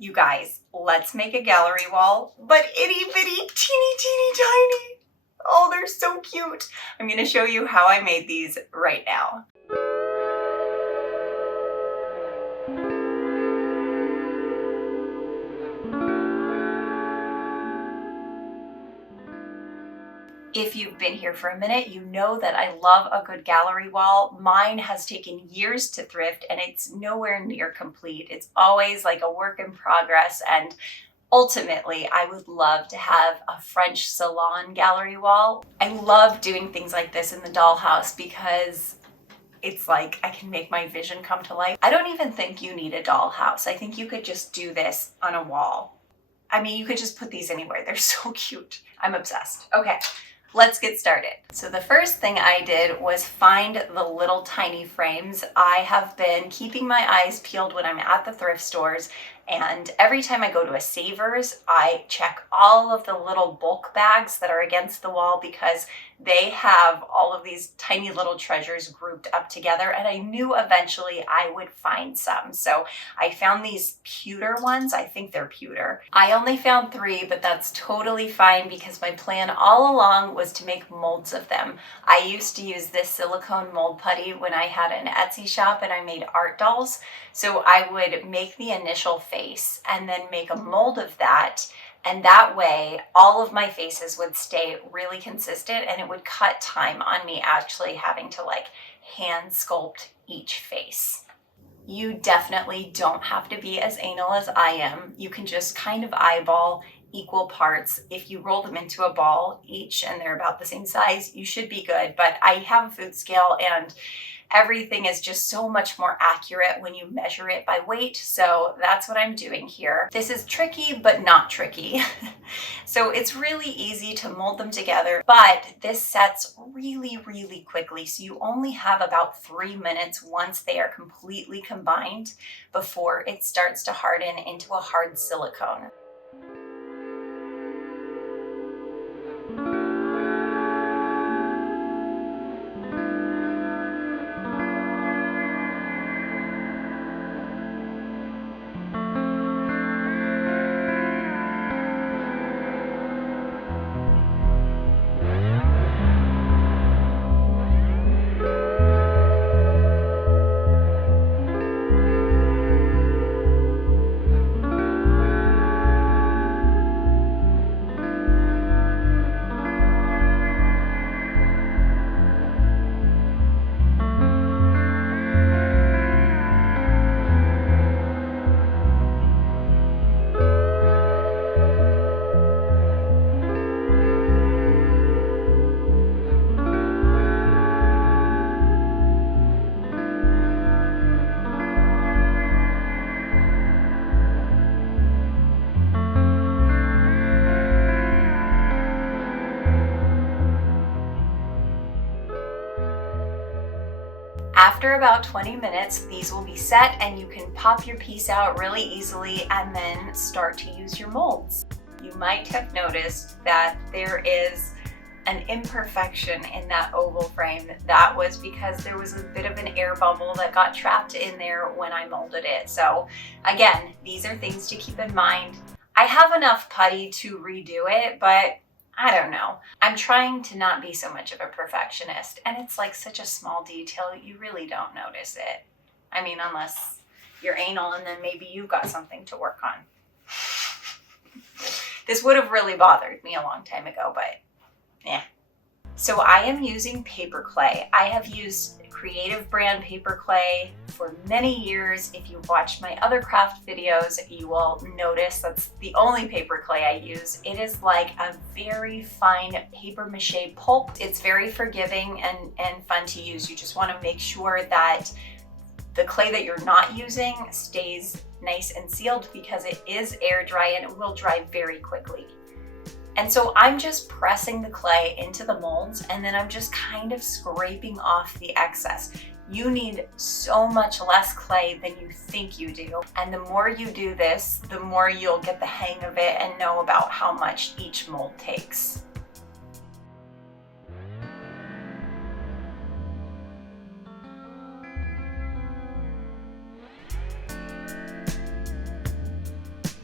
You guys, let's make a gallery wall, but itty bitty, teeny tiny. Oh, they're so cute. I'm gonna show you how I made these right now. If you've been here for a minute, you know that I love a good gallery wall. Mine has taken years to thrift and it's nowhere near complete. It's always like a work in progress, and ultimately, I would love to have a French salon gallery wall. I love doing things like this in the dollhouse because it's like I can make my vision come to life. I don't even think you need a dollhouse. I think you could just do this on a wall. I mean, you could just put these anywhere. They're so cute. I'm obsessed. Okay. Let's get started. So the first thing I did was find the little tiny frames. I have been keeping my eyes peeled when I'm at the thrift stores, and every time I go to a Savers, I check all of the little bulk bags that are against the wall because they have all of these tiny little treasures grouped up together, and I knew eventually I would find some. So I found these pewter ones. I think they're pewter. I only found 3, but that's totally fine because my plan all along was to make molds of them. I used to use this silicone mold putty when I had an Etsy shop and I made art dolls. So I would make the initial face and then make a mold of that. And that way, all of my faces would stay really consistent and it would cut time on me actually having to like hand sculpt each face. You definitely don't have to be as anal as I am. You can just kind of eyeball equal parts. If you roll them into a ball each and they're about the same size, you should be good. But I have a food scale and everything is just so much more accurate when you measure it by weight. So that's what I'm doing here. This is tricky, but not tricky. So it's really easy to mold them together, but this sets really quickly. So you only have about 3 minutes once they are completely combined before it starts to harden into a hard silicone. After about 20 minutes, these will be set and you can pop your piece out really easily and then start to use your molds. You might have noticed that there is an imperfection in that oval frame. That was because there was a bit of an air bubble that got trapped in there when I molded it. So again, these are things to keep in mind. I have enough putty to redo it, but I don't know. I'm trying to not be so much of a perfectionist, and it's like such a small detail, you really don't notice it. I mean, unless you're anal and then maybe you've got something to work on. This would have really bothered me a long time ago, but yeah. So I am using paper clay. I have used Creative brand paper clay for many years. If you've watched my other craft videos, you will notice that's the only paper clay I use. It is like a very fine paper mache pulp. It's very forgiving and fun to use. You just want to make sure that the clay that you're not using stays nice and sealed because it is air dry and it will dry very quickly. And so I'm just pressing the clay into the molds and then I'm just kind of scraping off the excess. You need so much less clay than you think you do. And the more you do this, the more you'll get the hang of it and know about how much each mold takes.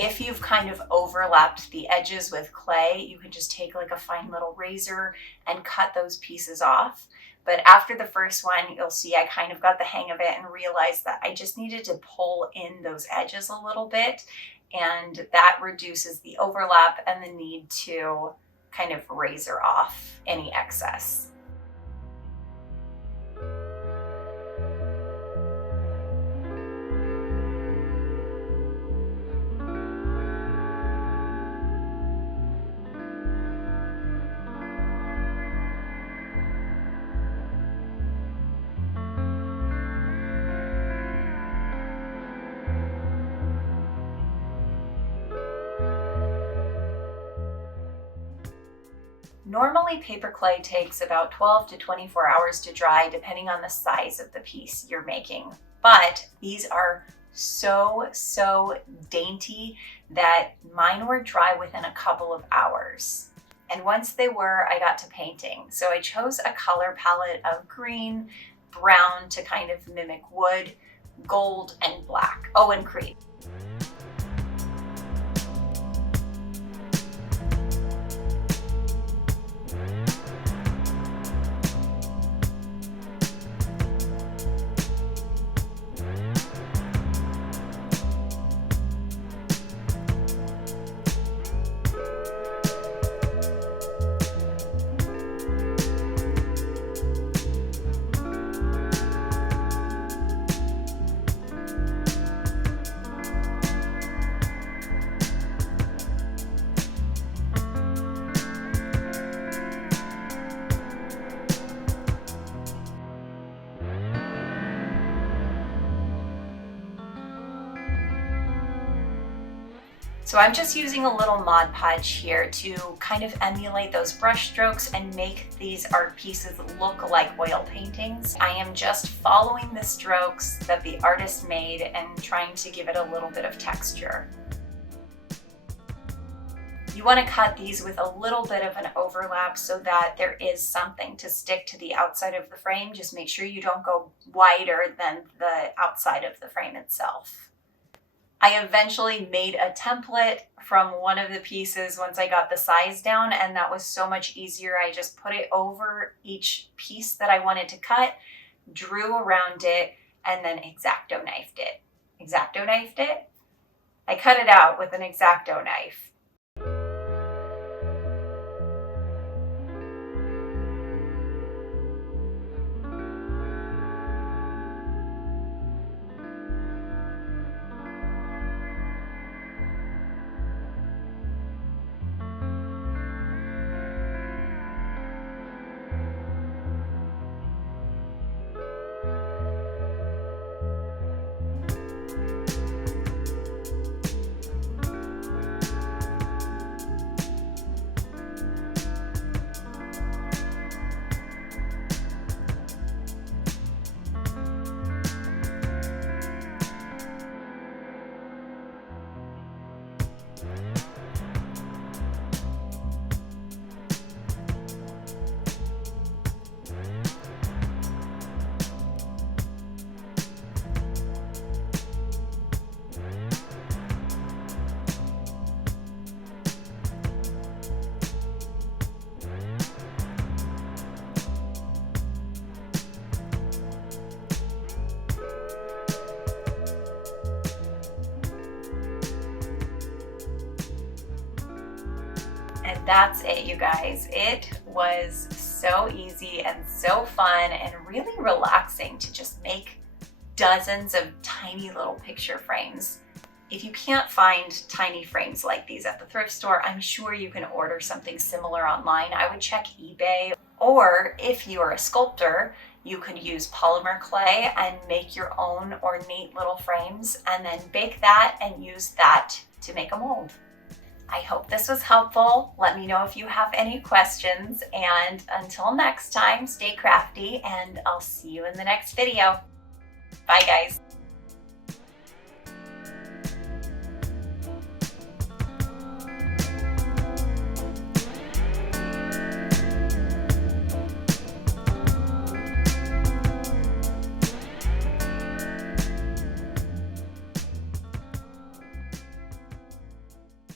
If you've kind of overlapped the edges with clay, you can just take like a fine little razor and cut those pieces off. But after the first one, you'll see I kind of got the hang of it and realized that I just needed to pull in those edges a little bit, and that reduces the overlap and the need to kind of razor off any excess. Normally, paper clay takes about 12 to 24 hours to dry, depending on the size of the piece you're making. But these are so dainty that mine were dry within a couple of hours. And once they were, I got to painting. So I chose a color palette of green, brown to kind of mimic wood, gold, and black. Oh, and cream. So I'm just using a little Mod Podge here to kind of emulate those brush strokes and make these art pieces look like oil paintings. I am just following the strokes that the artist made and trying to give it a little bit of texture. You want to cut these with a little bit of an overlap so that there is something to stick to the outside of the frame. Just make sure you don't go wider than the outside of the frame itself. I eventually made a template from one of the pieces once I got the size down, and that was so much easier. I just put it over each piece that I wanted to cut, drew around it, and then X-Acto knifed it. X-Acto knifed it? I cut it out with an X-Acto knife. And that's it, you guys. It was so easy and so fun and really relaxing to just make dozens of tiny little picture frames. If you can't find tiny frames like these at the thrift store, I'm sure you can order something similar online. I would check eBay, or if you're a sculptor, you could use polymer clay and make your own ornate little frames and then bake that and use that to make a mold. I hope this was helpful. Let me know if you have any questions, and until next time, stay crafty, and I'll see you in the next video. Bye, guys.